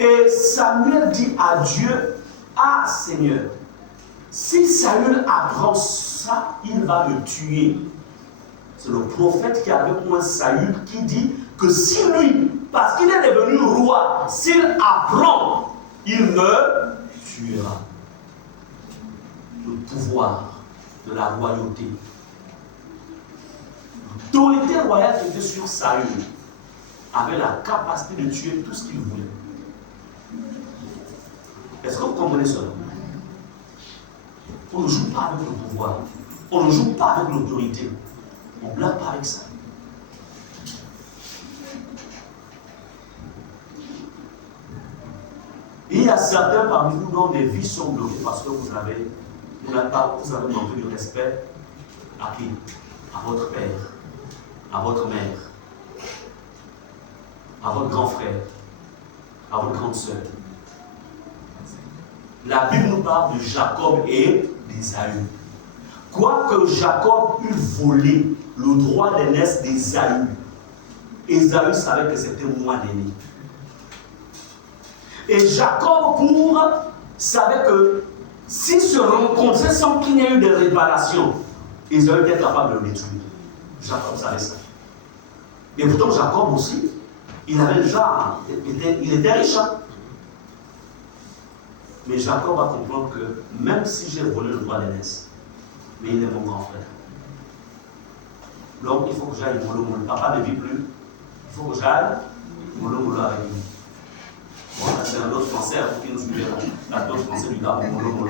Et Samuel dit à Dieu, ah Seigneur, si Saül apprend ça, il va me tuer. C'est le prophète qui avait point Saül qui dit que si lui, parce qu'il est devenu roi, s'il apprend, il me tuera. Le pouvoir de la royauté. L'autorité royale qui était sur Saül avait la capacité de tuer tout ce qu'il voulait. Est-ce que vous comprenez cela? On ne joue pas avec le pouvoir. On ne joue pas avec l'autorité. On ne blague pas avec ça. Et il y a certains parmi vous dont les vies sont bloquées parce que vous avez manqué de respect à qui? À votre père, à votre mère, à votre grand frère, à votre grande sœur. La Bible nous parle de Jacob et d'Ésaü. Quoique Jacob eût volé le droit d'aînesse d'Ésaü, Ésaü savait que c'était moi l'aîné. Et Jacob savait que s'ils se rencontraient sans qu'il n'y ait eu de réparation, Ésaü était capable de le détruire. Jacob savait ça. Et pourtant Jacob aussi, il avait déjà, il était riche. Mais Jacob va comprendre que même si j'ai volé le droit d'aînesse, mais il est mon grand frère. Donc il faut que j'aille mollo. Papa ne vit plus. Il faut que j'aille mollo avec lui. Bon, c'est un autre français qui nous suivait. L'autre français lui parle mollo.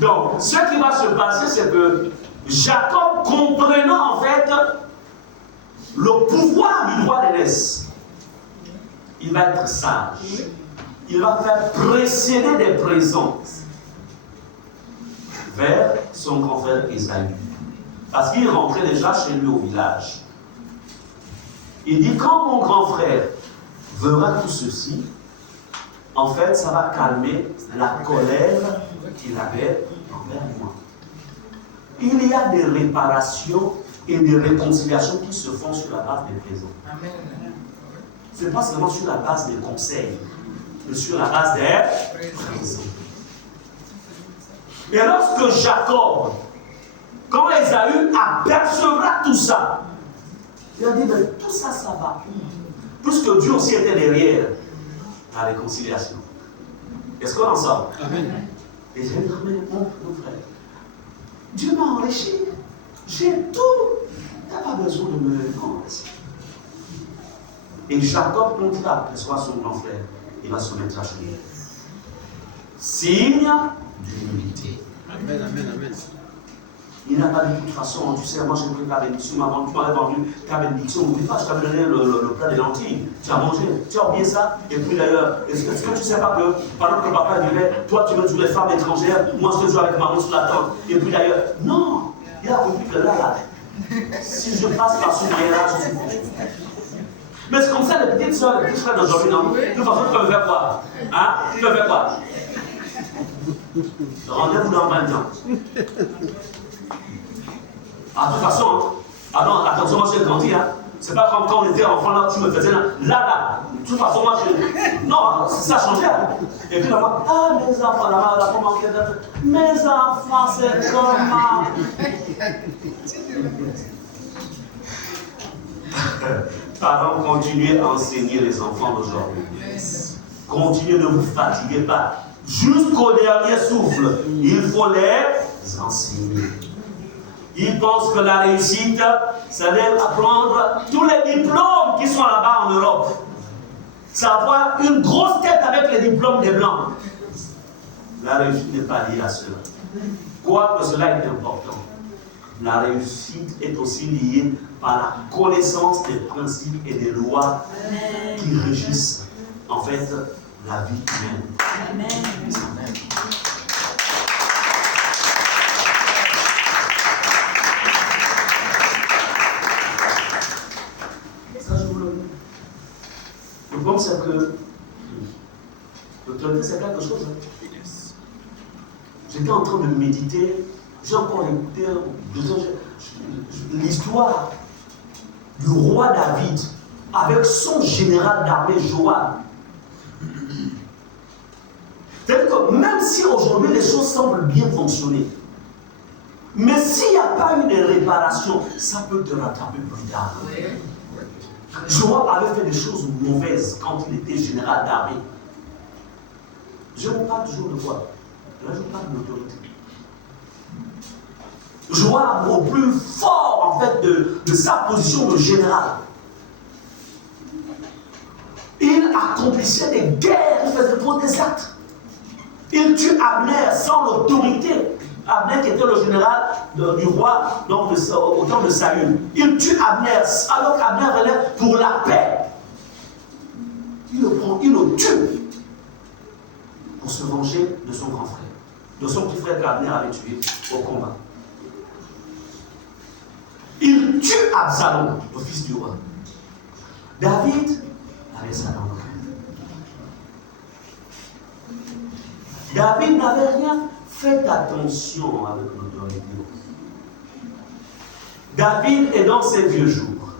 Donc, ce qui va se passer, c'est que Jacob, comprenant en fait le pouvoir du droit d'aînesse, il va être sage. Il va faire précéder des présents vers son grand frère Ésaü. Parce qu'il rentrait déjà chez lui au village. Il dit, quand mon grand frère verra tout ceci, en fait, ça va calmer la colère qu'il avait envers moi. Il y a des réparations et des réconciliations qui se font sur la base des présents. Amen. Ce n'est pas seulement sur la base des conseils, mais sur la base des présents. Et lorsque Jacob, quand Ésaü apercevra tout ça, il a dit, mais tout ça, ça va. Puisque Dieu aussi était derrière la réconciliation. Est-ce qu'on en sort? Amen. Et j'ai dit, mais mon frère, Dieu m'a enrichi. J'ai tout. Il n'y a pas besoin de me reconnaître. Et Jacob, quand il aperçoit son grand frère, il va se mettre à genoux. Signe d'humilité. Amen, amen, amen. Il n'a pas dit de toute façon, tu sais, moi j'ai pris ta bénédiction, tu m'avais vendu ta bénédiction, n'oublie pas, je t'avais donné le plat des lentilles, tu as mangé, tu as oublié ça. Et puis d'ailleurs, est-ce que tu ne sais pas que, pendant que papa disait, toi tu veux jouer les femmes étrangères, moi je veux jouer avec maman sur la tente. Et puis d'ailleurs, non, il a compris que là, si je passe par ce moyen-là, je suis content. Mais c'est comme ça, les petites soeurs, les petits frères d'aujourd'hui, non? De toute façon, tu peux me faire quoi? Hein? Tu peux me faire quoi? Rendez-vous dans 20 ans. Ah, de toute façon, attention, moi j'ai grandi, hein. C'est pas comme quand on était enfant, là, tu me faisais là. De toute façon, moi je. Non, ça changeait. Hein. Et puis là-bas, ah, mes enfants, là-bas, mes enfants, c'est comment? Parents, continuez à enseigner les enfants d'aujourd'hui. Continuez, ne vous fatiguez pas. Jusqu'au dernier souffle, il faut les enseigner. Ils pensent que la réussite, ça veut apprendre tous les diplômes qui sont là-bas en Europe. Ça avoir une grosse tête avec les diplômes des Blancs. La réussite n'est pas liée à cela. Quoique cela est important, la réussite est aussi liée par la connaissance des principes et des lois qui régissent en fait la vie humaine. Amen. Amen. Le problème, c'est que l'autorité, c'est quelque chose. J'étais en train de méditer, j'ai encore écouté l'histoire du roi David. avec son général d'armée Joab. C'est-à-dire que même si aujourd'hui les choses semblent bien fonctionner, mais s'il n'y a pas eu de réparation, ça peut te rattraper plus tard. Joab avait fait des choses mauvaises quand il était général d'armée. Je vous parle toujours de quoi? Là, je vous parle de l'autorité. Joab, au plus fort en fait de sa position de général, il accomplissait des guerres, il faisait des actes. Il tue Abner sans l'autorité. Abner qui était le général du roi donc au temps de Saül. Il tue Abner alors qu'Abner venait pour la paix. Il le prend, il le tue pour se venger de son grand frère, de son petit frère qu'Abner avait tué au combat. Il tue Absalom, le fils du roi. David avait ça dans le cœur. David n'avait rien. Faites attention avec l'autorité. David est dans ses vieux jours.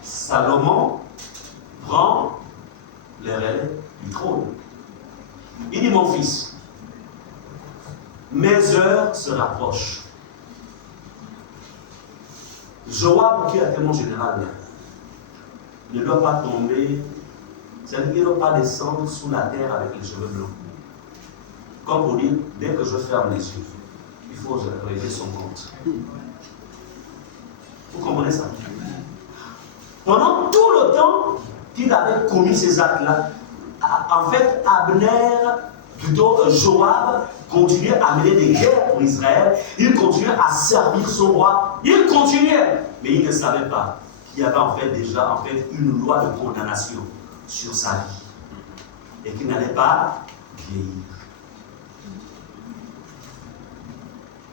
Salomon prend les relais du trône. Il dit, mon fils, mes heures se rapprochent. Joab, qui est tellement général, ne doit pas tomber, c'est-à-dire qu'il ne doit pas descendre sous la terre avec les cheveux blancs. Comme pour dire, dès que je ferme les yeux, il faut régler son compte. Vous comprenez ça? Pendant tout le temps qu'il avait commis ces actes-là, en fait, Joab continuait à mener des guerres pour Israël, il continuait à servir son roi, il continuait, mais il ne savait pas qu'il y avait en fait déjà une loi de condamnation sur sa vie et qu'il n'allait pas vieillir.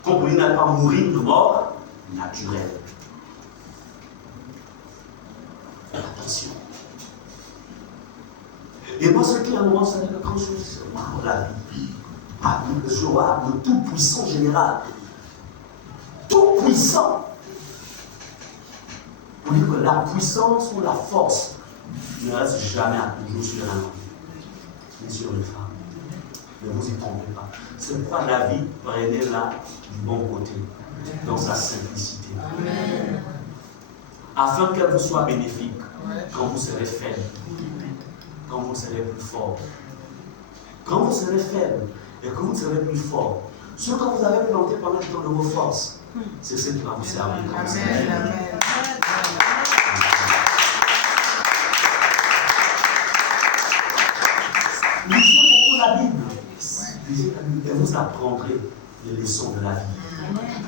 Comme il n'allait pas mourir de mort naturelle. Attention. Et moi, ce qui à un moment, ça dit que quand je dis, waouh, la vie, Joab, le tout-puissant général, tout-puissant, pour dire que la puissance ou la force ne reste jamais à toujours sur un homme, ni sur une femme. Ne vous y trompez pas. C'est pourquoi la vie prenez là du bon côté, dans sa simplicité. Amen. Afin qu'elle vous soit bénéfique quand vous serez faible, quand vous serez plus fort. Quand vous serez faible et que vous serez plus fort, ce que vous avez planté pendant le temps de vos forces, c'est ce qui va vous servir. Amen. Lisez beaucoup la Bible. Lisez la Bible et vous apprendrez les leçons de la vie. Amen.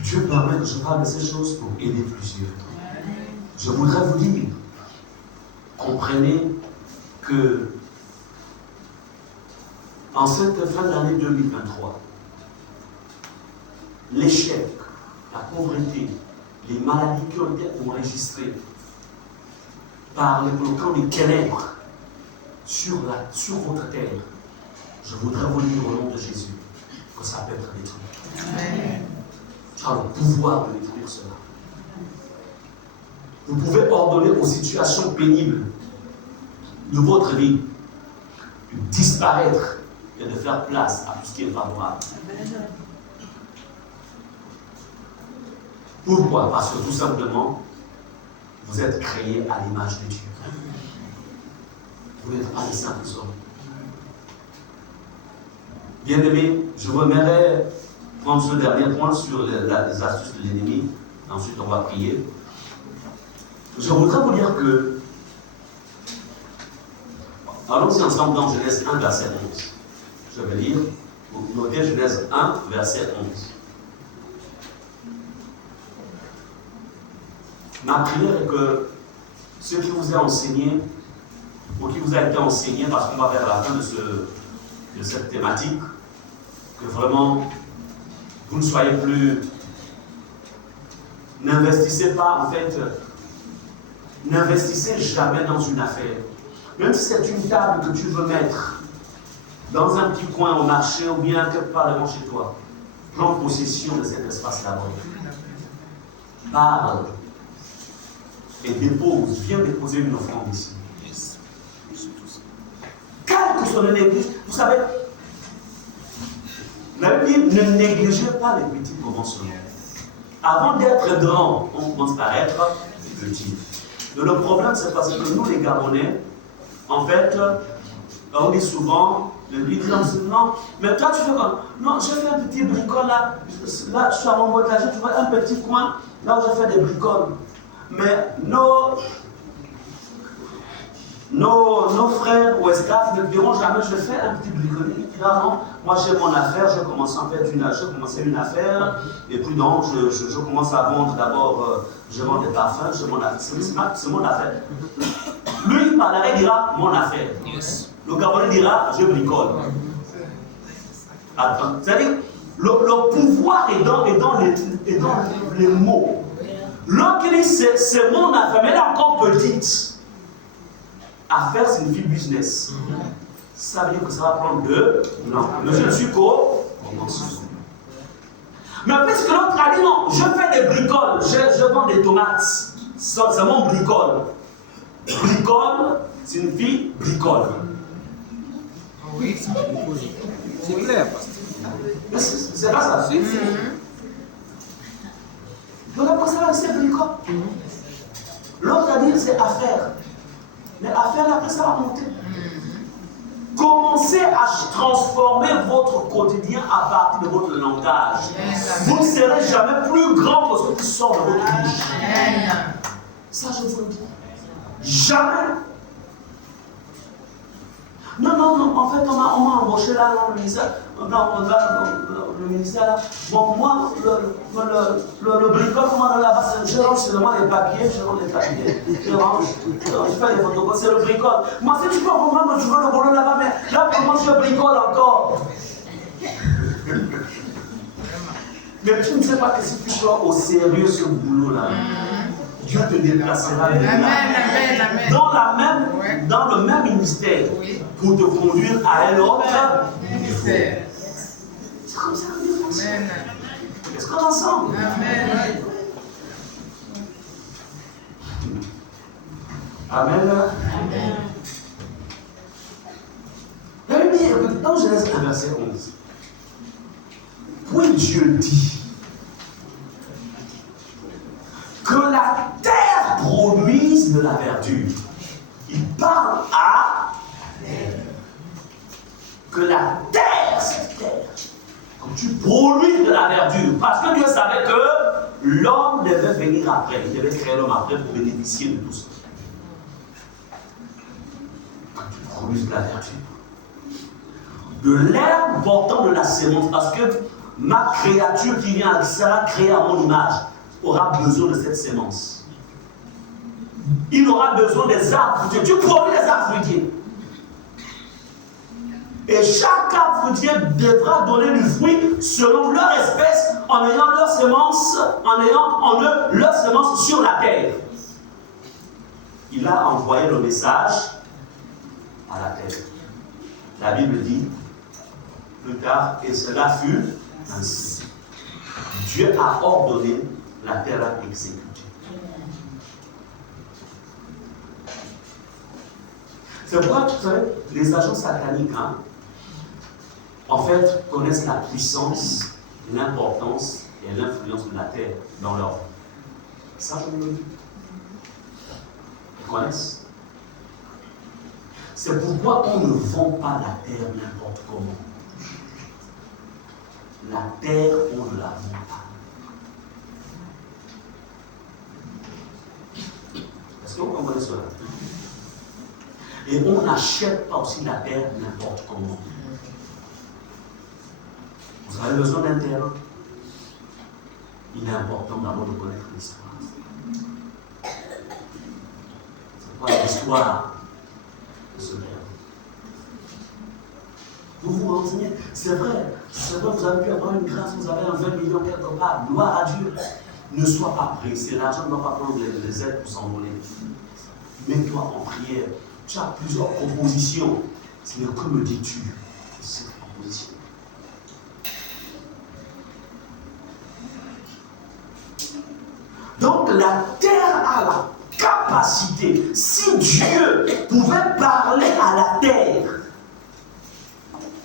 Dieu permet que je parle de ces choses pour aider plusieurs. Je voudrais vous dire, comprenez que en cette fin d'année 2023, l'échec, la pauvreté, les maladies qui ont été enregistrées par les volcans des ténèbres sur votre terre, je voudrais vous dire au nom de Jésus que ça peut être détruit. Amen. Tu as le pouvoir de détruire cela. Vous pouvez ordonner aux situations pénibles de votre vie de disparaître et de faire place à tout ce qui est favorable. Pourquoi? Parce que tout simplement, vous êtes créés à l'image de Dieu. Vous n'êtes pas des simples hommes. Bien-aimés, je voudrais prendre ce dernier point sur les astuces de l'ennemi. Ensuite, on va prier. Je voudrais vous dire que, allons-y ensemble dans Genèse 1, verset 11. Je vais lire, vous notez Genèse 1, verset 11. Ma prière est que ce qui vous est enseigné, ou qui vous a été enseigné, parce qu'on va vers la fin de cette thématique, que vraiment, vous ne soyez plus... N'investissez pas, en fait, n'investissez jamais dans une affaire. Même si c'est une table que tu veux mettre dans un petit coin au marché ou bien quelque part devant chez toi, prends possession de cet espace d'abord. Parle et dépose, viens déposer une offrande ici. Quel que soit le néglige, vous savez, la Bible dit, ne négligez pas les petits commencements. Avant d'être grand, on commence par être petit. Mais le problème, c'est parce que nous, les Gabonais, en fait, on dit souvent, non, mais toi tu fais quoi? Non, j'ai fait un petit bricole là, là je suis à mon potager, tu vois un petit coin, là où j'ai fait des bricoles. Mais nos frères ou esclaves ne diront jamais, je fais un petit bricole. Ils diront non, moi j'ai mon affaire, j'ai commencé une affaire, et puis donc je commence à vendre d'abord, je vends des parfums, c'est mon affaire. Lui, il parlera, il dira mon affaire. Yes. Le Gabonais dira je bricole. Attends, c'est-à-dire, le pouvoir est dans les mots. L'autre dit c'est mon affaire, mais elle est encore petite. Affaire signifie business. Ça veut dire que ça va prendre non. Mais je ne suis qu'au commencement. Mais puisque l'autre a dit non, je fais des bricoles, je vends des tomates. C'est mon bricole. Bricole signifie bricole. Oui, c'est clair, pasteur. C'est pas ça. Donc après ça, c'est bricole. L'autre a dit c'est affaire. Mais affaire, après ça va monter. Commencez à transformer votre quotidien à partir de votre langage. Vous ne serez jamais plus grand que ce qui sort de votre bouche. Ça, je vous le dis. Jamais. Non, en fait, on m'a embauché là dans le ministère. Le ministère là. Bon, moi, le bricole, comment là-bas, je range seulement les papiers, je range, je fais les photocopies, c'est le bricole. Moi, si tu peux comprendre, tu veux le boulot là-bas, mais là, pour moi, je bricole encore. Mais tu ne sais pas que si tu prends au sérieux ce boulot-là, Dieu te déplacera dans le même ministère pour te conduire à un autre ministère. C'est comme ça que Dieu fonctionne. Est-ce qu'on est ensemble? Amen. La Bible dit, dans Genèse 1, verset 11, puis Dieu dit que la terre produise de la verdure. Il parle à que la terre, cette terre, que tu produis de la verdure. Parce que Dieu savait que l'homme devait venir après. Il devait créer l'homme après pour bénéficier de tout ça. Que tu produises de la verdure. De l'herbe portant de la sémence. Parce que ma créature qui vient, qui sera créée à mon image, aura besoin de cette sémence. Il aura besoin des arbres fruitiers. Tu produis des arbres fruitiers. Et chaque arbre fruitier devra donner du fruit selon leur espèce, en ayant leur semence, en ayant en eux leur semence sur la terre. Il a envoyé le message à la terre. La Bible dit plus tard, et cela fut ainsi. Dieu a ordonné, la terre a exécuté. C'est pourquoi, vous savez, les agents sataniques, en fait, connaissent la puissance, l'importance et l'influence de la terre dans leur vie. Ça, je vous le dis. Ils connaissent. C'est pourquoi on ne vend pas la terre n'importe comment. La terre, on ne la vend pas. Est-ce que vous comprenez cela? Et on n'achète pas aussi la terre n'importe comment. Vous avez besoin d'un terrain. Il est important d'abord de connaître l'histoire. C'est quoi l'histoire de ce terrain? Vous vous renseignez. C'est vrai, vous avez pu avoir une grâce, vous avez un 20 millions quelque part. Gloire à Dieu. Ne sois pas pressé. L'argent ne doit pas prendre les aides pour s'envoler. Mets-toi en prière. Tu as plusieurs propositions. Seigneur, que me dis-tu de cette proposition? Donc la terre a la capacité. Si Dieu pouvait parler à la terre,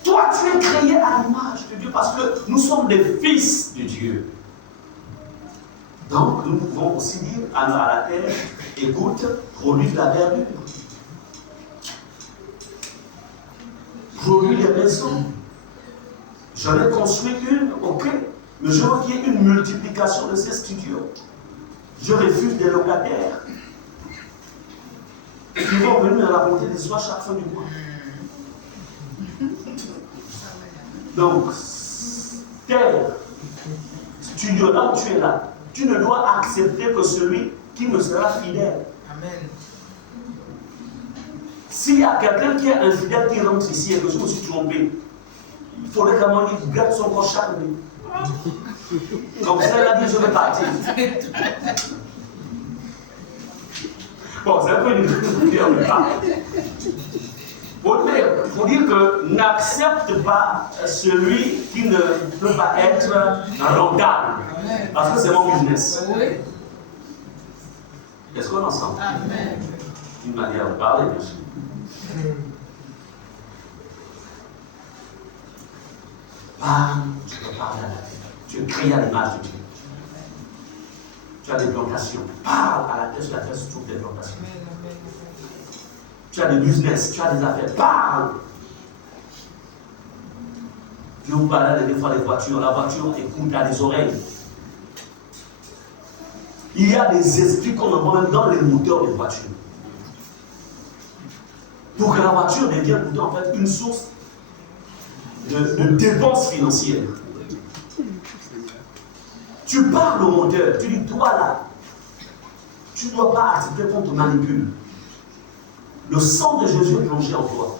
toi tu es créé à l'image de Dieu parce que nous sommes des fils de Dieu. Donc nous pouvons aussi dire à la terre, écoute, produis de la verdure. Produis des maisons. J'en ai construit une, ok, mais je veux qu'il y ait une multiplication de ces studios. Je refuse des locataires qui vont venir me raconter des histoires chaque fin du mois. Donc, terre, studio, là où tu es là, tu ne dois accepter que celui qui me sera fidèle. Amen. S'il y a quelqu'un qui est infidèle qui rentre ici et que je me suis trompé, il faudrait qu'à il garde son corps chaque nuit. Donc ça, il a dit je vais partir. Bon, c'est un peu une prière, mais pas. Il faut dire que n'accepte pas celui qui ne peut pas être rentable. Parce que c'est mon business. Est-ce qu'on est ensemble? Amen. Une manière de parler, bien sûr. Tu peux parler à la terre. Tu es créé à l'image de Dieu. Tu as des plantations. Parle à la terre, sur la terre se trouvent des plantations. Tu as des business, tu as des affaires. Parle. Je vous parle des fois des voitures. La voiture écoute, a des oreilles. Il y a des esprits qu'on envoie même dans les moteurs des voitures. Pour que la voiture devienne pourtant en fait une source de dépenses financières. Tu parles au moteur, tu dis toi là, tu ne dois pas accepter qu'on te manipule. Le sang de Jésus est plongé en toi.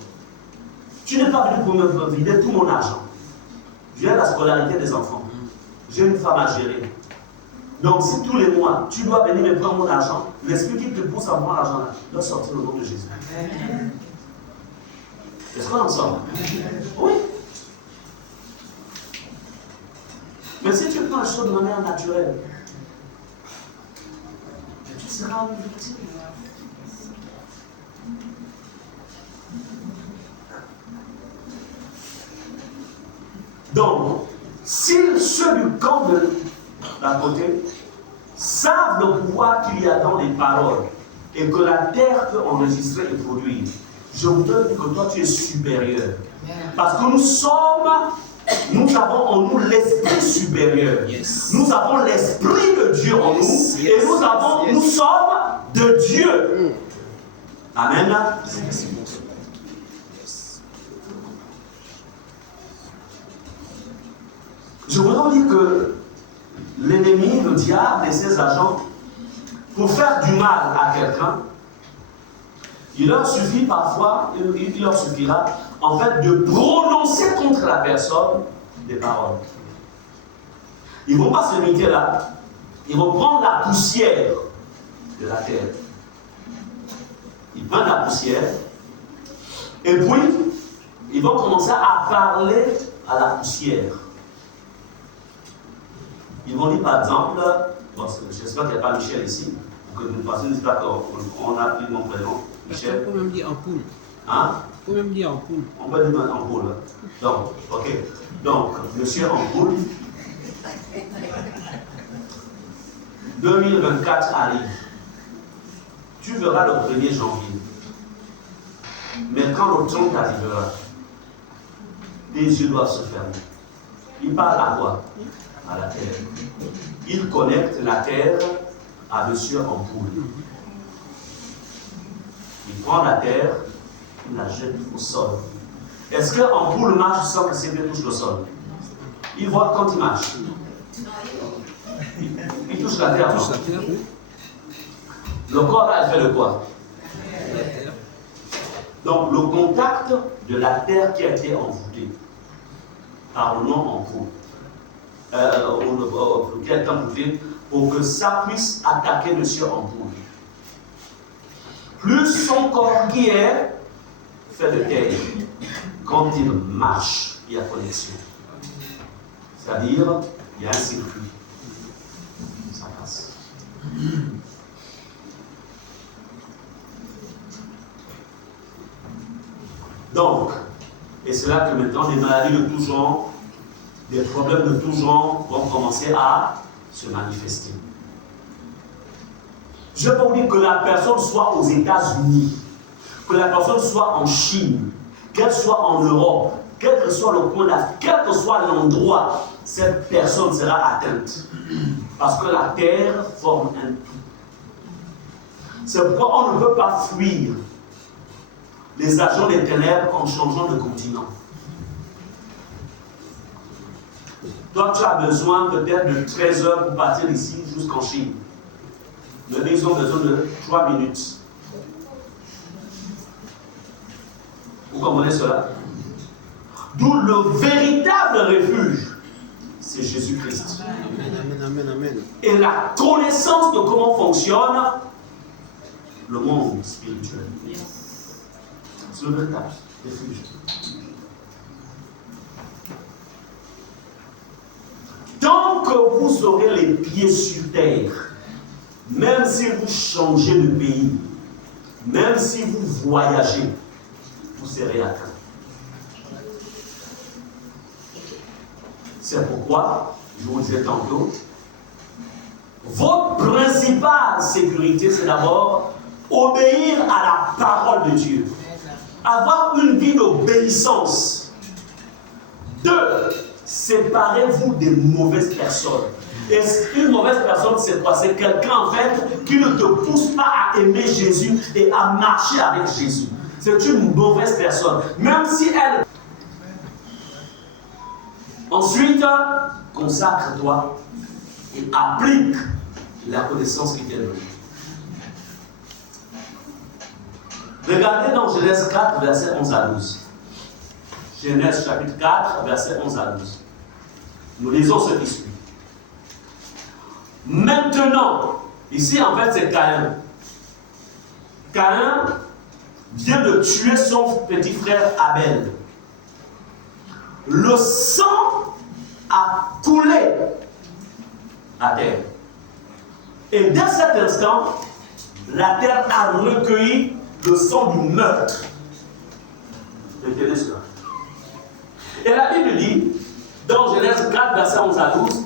Tu n'es pas venu pour me vider tout mon argent. J'ai la scolarité des enfants. J'ai une femme à gérer. Donc si tous les mois, tu dois venir me prendre mon argent, l'esprit qui te pousse à prendre l'argent là, doit sortir au nom de Jésus. Est-ce qu'on en sort? Oui. Mais si tu prends les choses de manière naturelle, tu seras une victime. Donc, si ceux du camp de l'à côté savent le pouvoir qu'il y a dans les paroles et que la terre peut enregistrer et produire, je voudrais dire que toi tu es supérieur. Parce que nous avons en nous l'esprit supérieur. Yes. Nous avons l'esprit de Dieu en nous. Yes. Et nous sommes de Dieu. Amen. Je voudrais dire que l'ennemi, le diable et ses agents, pour faire du mal à quelqu'un, il leur suffit parfois, il leur suffira en fait de prononcer contre la personne des paroles. Ils ne vont pas se limiter là, ils vont prendre la poussière de la terre. Ils prennent la poussière et puis ils vont commencer à parler à la poussière. Ils vont dire par exemple, bon, j'espère qu'il n'y a pas Michel ici, pour que nous passions, j'espère qu'on a pris mon prénom. Michel. On peut même dire ampoule. Hein? On peut même dire ampoule. On peut dire ampoule. Donc, ok. Donc, monsieur ampoule, 2024 arrive. Tu verras le 1er janvier. Mais quand le 30 arrivera, tes yeux doivent se fermer. Il parle à quoi? À la terre. Il connecte la terre à monsieur ampoule. Il prend la terre, il la jette au sol. Est-ce qu'en poule marche sans que ses pieds touchent le sol? Il voit quand il marche. Il touche la terre. Oui. Le corps là, il fait le quoi? Donc le contact de la terre qui a été envoûtée par le nom en poule, qui a été envoûtée pour que ça puisse attaquer monsieur en poule. Plus son corps qui est fait de terre, quand il marche, il y a connexion. C'est-à-dire, il y a un circuit. Ça passe. Donc, et c'est là que maintenant les maladies de tout genre, des problèmes de tout genre vont commencer à se manifester. Je peux vous dire que la personne soit aux États-Unis, que la personne soit en Chine, qu'elle soit en Europe, quel que soit le point d'Afrique, quel que soit l'endroit, cette personne sera atteinte. Parce que la terre forme un tout. C'est pourquoi on ne peut pas fuir les agents des ténèbres en changeant de continent. Toi, tu as besoin peut-être de 13 heures pour partir d'ici jusqu'en Chine. Mais ils ont besoin de 3 minutes. Vous comprenez cela? D'où le véritable refuge, c'est Jésus-Christ. Amen, amen, amen. Et la connaissance de comment fonctionne le monde spirituel. C'est le véritable refuge. Tant que vous aurez les pieds sur terre, même si vous changez de pays, même si vous voyagez, vous serez atteint. C'est pourquoi, je vous disais tantôt, votre principale sécurité, c'est d'abord obéir à la parole de Dieu. Avoir une vie d'obéissance. 2. Séparez-vous des mauvaises personnes. Et une mauvaise personne, c'est quoi? C'est quelqu'un en fait qui ne te pousse pas à aimer Jésus et à marcher avec Jésus. C'est une mauvaise personne. Même si elle... Ensuite, consacre-toi et applique la connaissance qui t'est donnée. Regardez dans Genèse 4, verset 11 à 12. Genèse chapitre 4, verset 11 à 12. Nous lisons ce qui suit. Maintenant, ici en fait c'est Caïn. Caïn vient de tuer son petit frère Abel. Le sang a coulé à terre. Et dès cet instant, la terre a recueilli le sang du meurtre. Retenez cela. Et la Bible dit, dans Genèse 4, verset 11 à 12,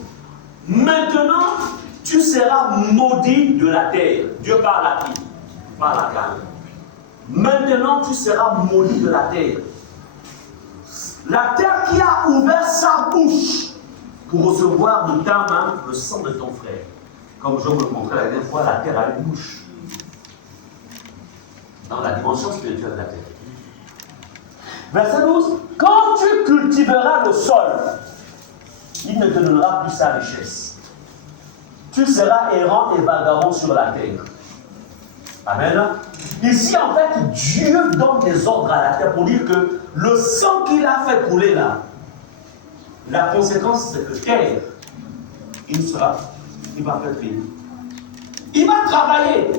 maintenant, tu seras maudit de la terre. Dieu parle à qui? Parle à Caïn. Maintenant, tu seras maudit de la terre. La terre qui a ouvert sa bouche pour recevoir de ta main le sang de ton frère. Comme je vous le montrais la dernière fois, la terre a une bouche. Dans la dimension spirituelle de la terre. Verset 12. Quand tu cultiveras le sol, il ne te donnera plus sa richesse. Tu seras errant et vagabond sur la terre. Amen. Ici, en fait, Dieu donne des ordres à la terre pour dire que le sang qu'il a fait couler là, la conséquence, c'est que terre, il va faire payer. Il va travailler,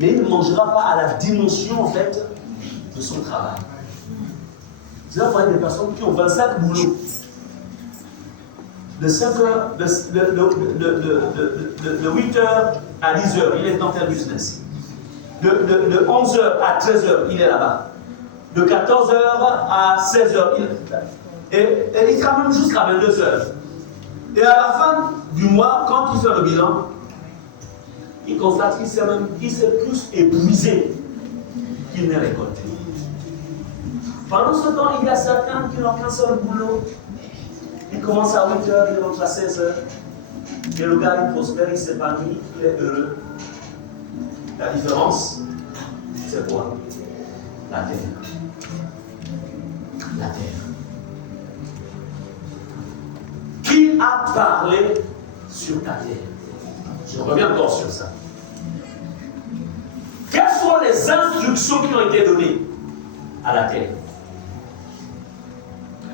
mais il ne mangera pas à la dimension, en fait, de son travail. Vous avez des personnes qui ont 25 boulots. De 5 heures, de 8 heures à 10 heures, il est dans tel business. De 11 heures à 13 heures, il est là-bas. De 14 heures à 16 heures, il est là. Et il travaille même jusqu'à 22 heures. Et à la fin du mois, quand il fait le bilan, il constate qu'il s'est plus épuisé qu'il n'est récolté. Pendant ce temps, il y a certains qui n'ont qu'un seul boulot. Il commence à 8 heures, il rentre à 16 heures. Et le gars, il prospère, il s'épanouit, il est heureux. La différence, c'est quoi? La terre. La terre. Qui a parlé sur ta terre? Je reviens encore sur ça. Quelles sont les instructions qui ont été données à la terre?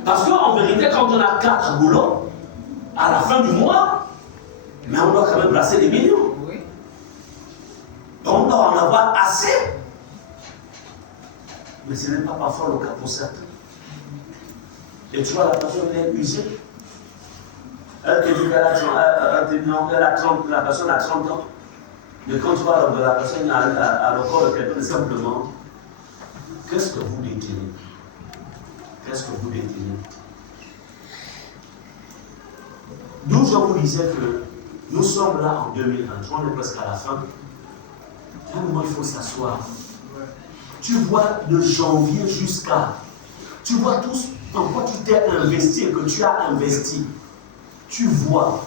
Parce qu'en vérité, quand on a 4 boulots, à la fin du mois, mais on doit quand même placer des millions. Oui. On doit en avoir assez. Mais ce n'est pas parfois le cas pour certains. Et tu vois, la personne est épuisée. Elle te dit qu'elle a 30, la personne a 30 ans. Mais quand tu vois de la personne à le corps de quelqu'un, simplement, qu'est-ce que vous détenez? Qu'est-ce que vous détenez? D'où je vous disais que nous sommes là en 2023, on est presque à la fin. À un moment, il faut s'asseoir. Tu vois de janvier jusqu'à. Tu vois tout dans quoi tu t'es investi et que tu as investi. Tu vois.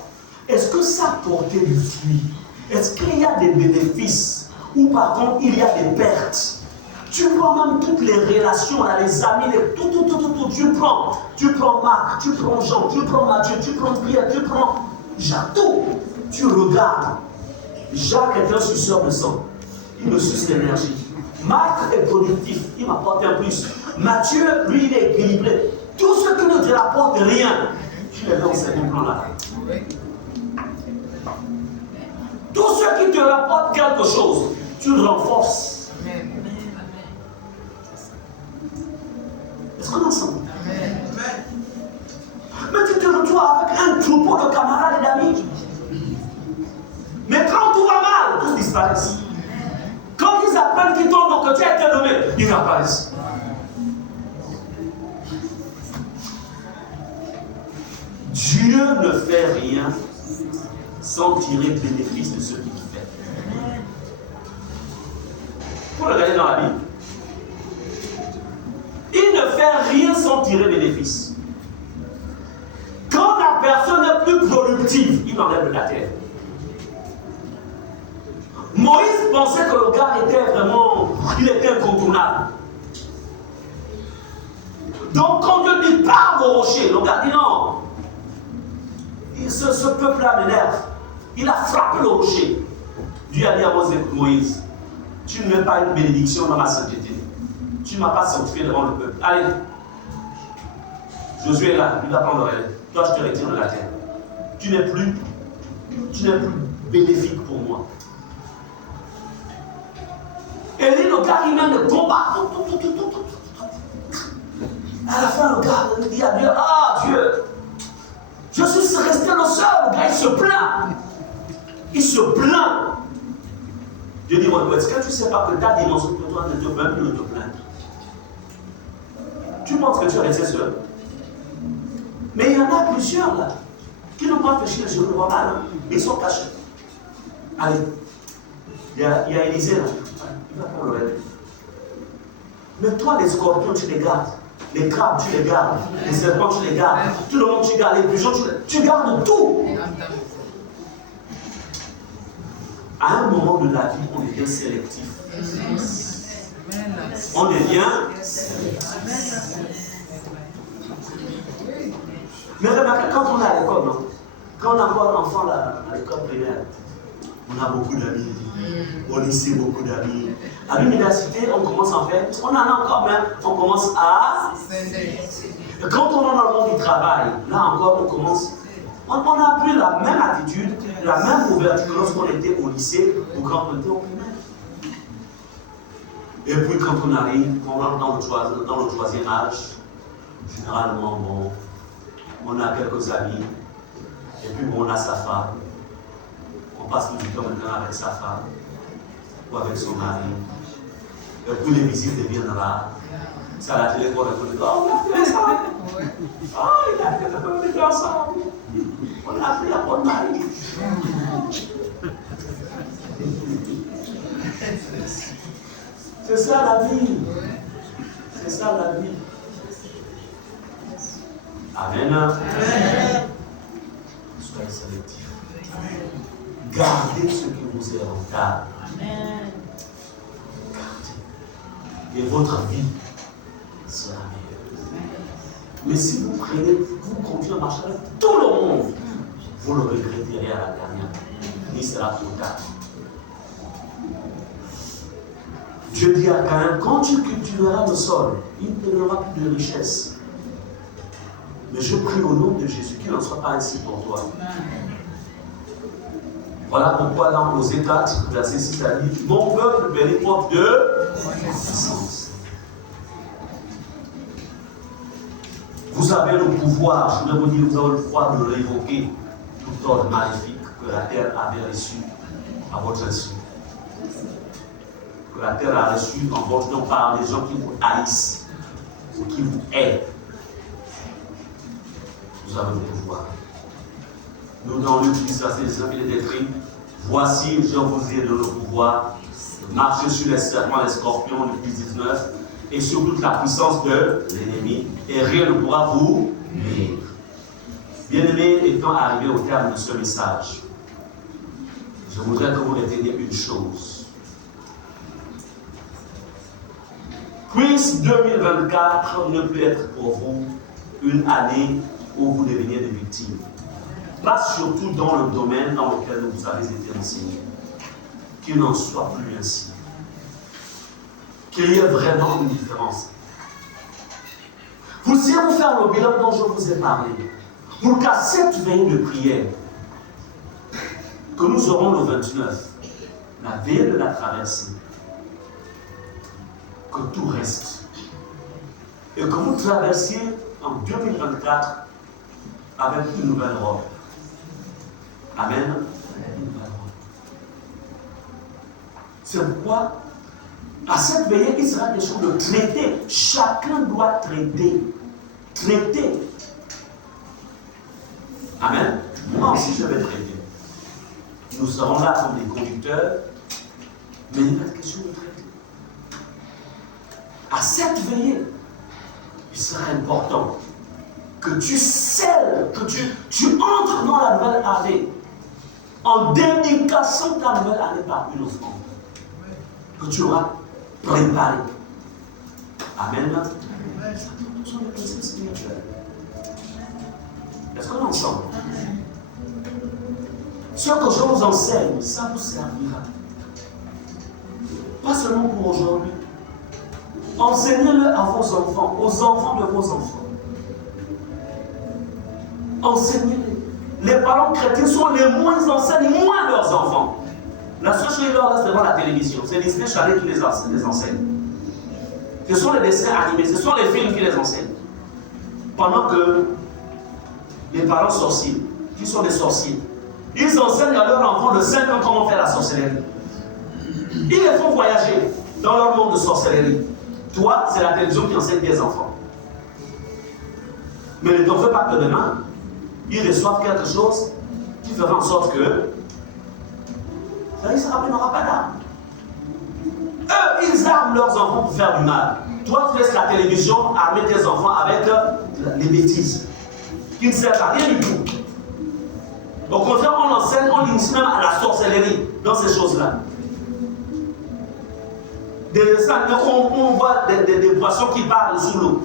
Est-ce que ça portait du fruit? Est-ce qu'il y a des bénéfices? Ou par contre, il y a des pertes? Tu prends même toutes les relations, là, les amis, tout. Tu prends Marc, tu prends Jean, tu prends Mathieu, tu prends Pierre, tu prends Jacques, tout. Tu regardes. Jacques est un suceur de sang. Il me suce l'énergie. Marc est productif, il m'apporte un plus. Mathieu, lui, il est équilibré. Tout ce qui ne te rapporte rien, tu les mets au second plan là. Tout ce qui te rapporte quelque chose, tu le renforces. Est-ce qu'on est ensemble? Mais tu te retrouves avec un troupeau de camarades et d'amis. Mais quand tout va mal, tous disparaissent. Quand ils apprennent qu'ils tombent, que tu as été nommé, ils apparaissent. Dieu ne fait rien sans tirer bénéfice de ce qu'il fait. Vous regardez dans la Bible. Il ne fait rien sans tirer bénéfice. Quand la personne est plus productive, il l'enlève de la terre. Moïse pensait que le gars était vraiment, il était incontournable. Donc quand Dieu dit parle au rocher, le gars dit non. Ce peuple-là m'énerve. Il a frappé le rocher. Dieu a dit à Moïse, tu ne mets pas une bénédiction dans ma sainteté. Tu ne m'as pas sanctifié devant le peuple. Allez. Josué est là, il va prendre le relais. Toi, je te retire de la terre. Tu n'es plus bénéfique pour moi. Et lui, le gars, il mène le combat. À la fin, le gars, il dit à Dieu, ah Dieu, je suis resté le seul. Le gars, il se plaint. Il se plaint. Dieu dit, est-ce que tu ne sais pas que ta dimension de toi ne te plaint plus de te plaindre? Tu penses que tu es resté seul? Mais il y en a plusieurs là, qui n'ont pas fléchi les yeux, ne voient pas là. Ils sont cachés. Allez, il y a Élisée là. Il va prendre le relais. Mais toi, les scorpions, tu les gardes. Les crabes, tu les gardes. Les serpents, tu les gardes. Tout le monde, tu gardes. Les pigeons, tu gardes tout. À un moment de la vie, on devient sélectif. On devient sélectif. Mais remarquez, quand on est à l'école, non? Quand on est encore enfant là, à l'école primaire, on a beaucoup d'amis. Au lycée, beaucoup d'amis. À l'université, on commence en fait, on en a encore même, on commence à. Quand on est dans le monde du travail, là encore, on commence. On n'a plus la même attitude, la même ouverture que lorsqu'on était au lycée ou quand on était au primaire. Et puis quand on arrive, on rentre dans le troisième âge, généralement, bon, on a quelques amis, et puis bon, on a sa femme. On passe du temps maintenant avec sa femme ou avec son mari. Et puis les visites deviennent rares. C'est à la télé qu'on reconnaît. Oh, on a fait ça! Oh, il a fait ça, on était ensemble. On a pris la bonne mari. C'est ça la vie. C'est ça la vie. Amen. Amen. Soyez sélectifs. Gardez ce qui vous est rentable. Amen. Gardez. Et votre vie sera meilleure. Mais si vous prenez, vous continuez à marcher avec tout le monde, vous le regretterez à la dernière. Il sera trop tard. Dieu dit à Caïn, quand tu cultiveras le sol, il ne te donnera plus de richesse. Mais je prie au nom de Jésus qu'il n'en soit pas ainsi pour toi. Voilà pourquoi dans Osée 4, verset 6, ça dit, mon peuple fait l'épreuve de connaissance. Vous avez le pouvoir, je vais vous dire, vous avez le pouvoir de révoquer tout ordre maléfique que que la terre avait reçu à votre insu. Que la terre a reçu en votre nom par les gens qui vous haïssent ou qui vous aiment. Vous avez le pouvoir. Nous, dans l'utilisation des hommes, il est écrit, voici, je vous ai donné le pouvoir, marchez sur les serpents, les scorpions, Luc 19, et sur toute la puissance de l'ennemi, et rien ne pourra vous nuire. Bien-aimés, étant arrivé au terme de ce message, je voudrais que vous reteniez une chose. Puisse 2024 ne peut être pour vous une année où vous deveniez des victimes. Pas surtout dans le domaine dans lequel vous avez été enseignés. Qu'il n'en soit plus ainsi. Qu'il y ait vraiment une différence. Vous irez vous faire le bilan dont je vous ai parlé. Pour qu'à cette veille de prière, que nous aurons le 29, la veille de la traversée, que tout reste. Et que vous traversiez en 2024 avec une nouvelle robe. Amen. C'est pourquoi, à cette veillée, il sera question de traiter. Chacun doit traiter. Traiter. Amen. Moi aussi, je vais traiter. Nous serons là comme des conducteurs, mais il est question de traiter. À cette veillée, il sera important que tu scelles, que tu entres dans la nouvelle année en dédicaçant ta nouvelle année par une offrande que tu auras préparée. Amen. Ce sont des principes spirituels. Est-ce qu'on est ensemble? Ce que je vous enseigne, ça vous servira. Pas seulement pour aujourd'hui. Enseignez-le à vos enfants, aux enfants de vos enfants. Enseignez-les. Les parents chrétiens sont les moins enseignent, moins leurs enfants. La seule chose qu'ils leur laissent devant la télévision, c'est Disney Channel qui les enseigne. Ce sont les dessins animés, ce sont les films qui les enseignent. Pendant que les parents sorciers, qui sont des sorciers, ils enseignent à leurs enfants de 5 ans comment faire la sorcellerie. Ils les font voyager dans leur monde de sorcellerie. Toi, c'est la télévision qui enseigne tes enfants. Mais ne t'en fais pas que demain, ils reçoivent quelque chose qui fera en sorte que ça n'aura pas d'armes. Eux, ils arment leurs enfants pour faire du mal. Toi, tu laisses la télévision armer tes enfants avec les bêtises qui ne servent à rien du tout. Au contraire, on enseigne, on initie même à la sorcellerie dans ces choses-là. On voit des poissons qui parlent sous l'eau.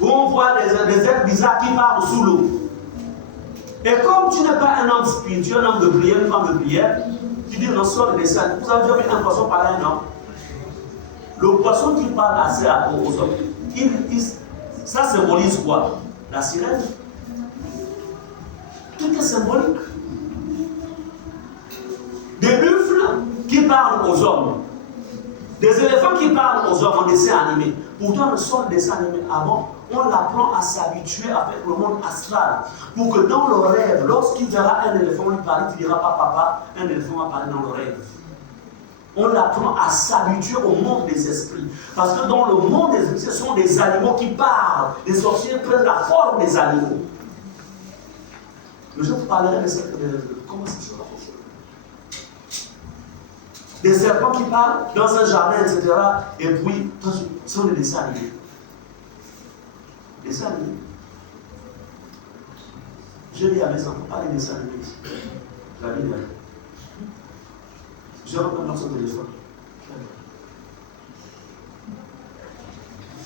On voit des êtres bizarres qui parlent sous l'eau. Et comme tu n'es pas un homme spirituel, un homme de prière, une femme de prière, tu dis non, sort des dessins. Vous avez déjà vu un poisson parler à un homme? Le poisson qui parle assez aux hommes, ça symbolise quoi? La sirène. Tout est symbolique. Des buffles qui parlent aux hommes. Des éléphants qui parlent aux hommes en dessin animé. Pourtant, le seul dessin animé avant, on l'apprend à s'habituer avec le monde astral. Pour que dans le rêve, lorsqu'il verra un éléphant lui parler, il ne dira pas papa, un éléphant va parler dans le rêve. On l'apprend à s'habituer au monde des esprits. Parce que dans le monde des esprits, ce sont des animaux qui parlent. Les sorciers prennent la forme des animaux. Mais je vous parlerai comment c'est ça? Des serpents qui parlent dans un jardin, etc. Et puis, ce sont des dessins animés. Des dessins animés. Je dis à mes enfants, pas les dessins animés. La Bible. Je reprends dans son téléphone.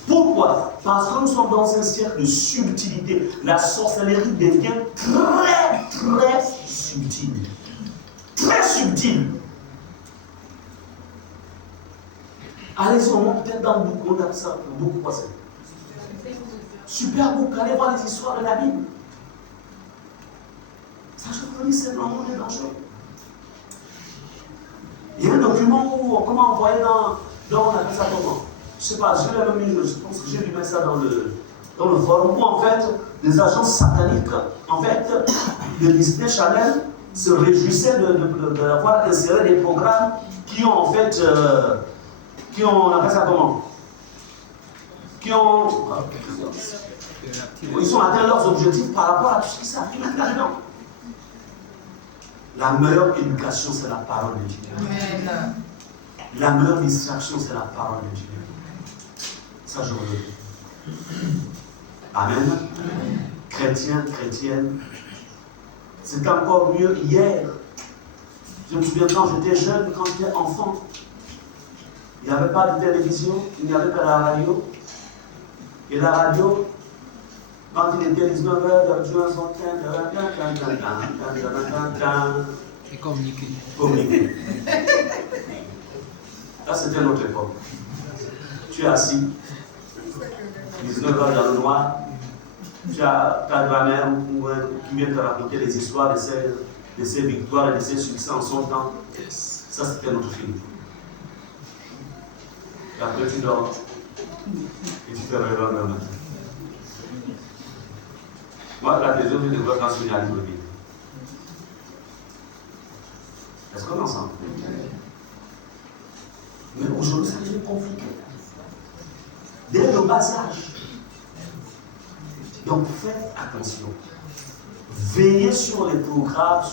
Pourquoi? Parce que nous sommes dans un siècle de subtilité. La sorcellerie devient très, très subtile. Très subtile. Allez au monde, peut-être dans beaucoup, on a ça, beaucoup passé. Super book, allez voir les histoires de la Bible. Ça, je vous dis, c'est dans le monde dangereux. Il y a un document où, comment envoyer dans on appelle ça comment? Je ne sais pas, je l'ai même mis, je pense que j'ai lu ça dans le forum, où en fait, les agences sataniques, en fait, le Disney Channel se réjouissait d'avoir inséré des programmes qui ont en fait, on appelle ça comment? Ils ont atteint leurs objectifs par rapport à tout ce qui s'affirme là-dedans. La meilleure éducation, c'est la parole de Dieu. Amen. La meilleure distraction, c'est la parole de Dieu. Ça, je vous le dis. Amen. Amen. Chrétien, chrétienne, c'est encore mieux hier. Je me souviens quand j'étais jeune, quand j'étais enfant, il n'y avait pas de télévision, il n'y avait pas la radio. Et la radio, quand il était 19h, et communiquer. Communiquer. Là, c'était notre époque. Tu es assis, 19h dans le noir, tu as ta grand-mère qui vient te raconter les histoires de ses victoires et de ses succès en son temps. Ça, c'était notre film. Et après, tu dors et tu te réveilles le matin. Moi, la télévision, je devrais transmettre à l'île. Est-ce qu'on est ensemble? Mais aujourd'hui, ça devient compliqué. Dès le bas âge. Donc, faites attention. Veillez sur les programmes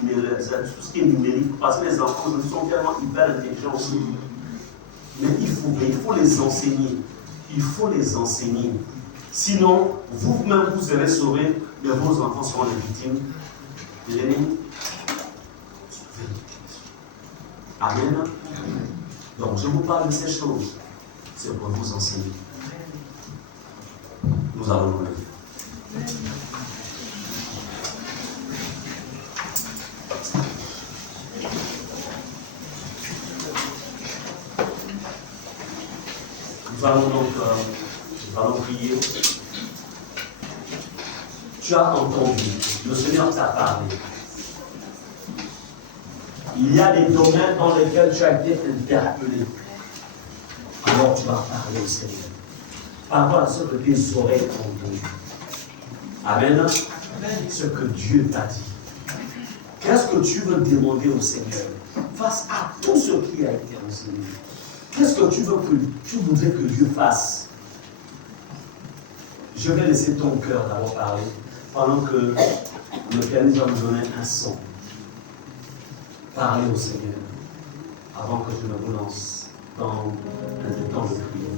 numériques, tout ce qui est numérique, parce que les enfants sont tellement hyper intelligents aussi. Mais il faut veiller, il faut les enseigner. Il faut les enseigner. Sinon, vous-même, vous serez sauvés, mais vos enfants seront les victimes de l'ennemi. Amen. Donc, je vous parle de ces choses. C'est pour vous enseigner. Nous allons nous lever. Nous allons prier. Tu as entendu, le Seigneur t'a parlé. Il y a des domaines dans lesquels tu as été interpellé. Alors tu vas parler au Seigneur. Par rapport à ce que tes oreilles ont entendu. Amen. Ce que Dieu t'a dit. Qu'est-ce que tu veux demander au Seigneur face à tout ce qui a été enseigné? Qu'est-ce que tu voudrais que Dieu fasse? Je vais laisser ton cœur d'abord parler pendant que le pianiste va me donner un son. Parlez au Seigneur avant que je me relance dans un temps de prière.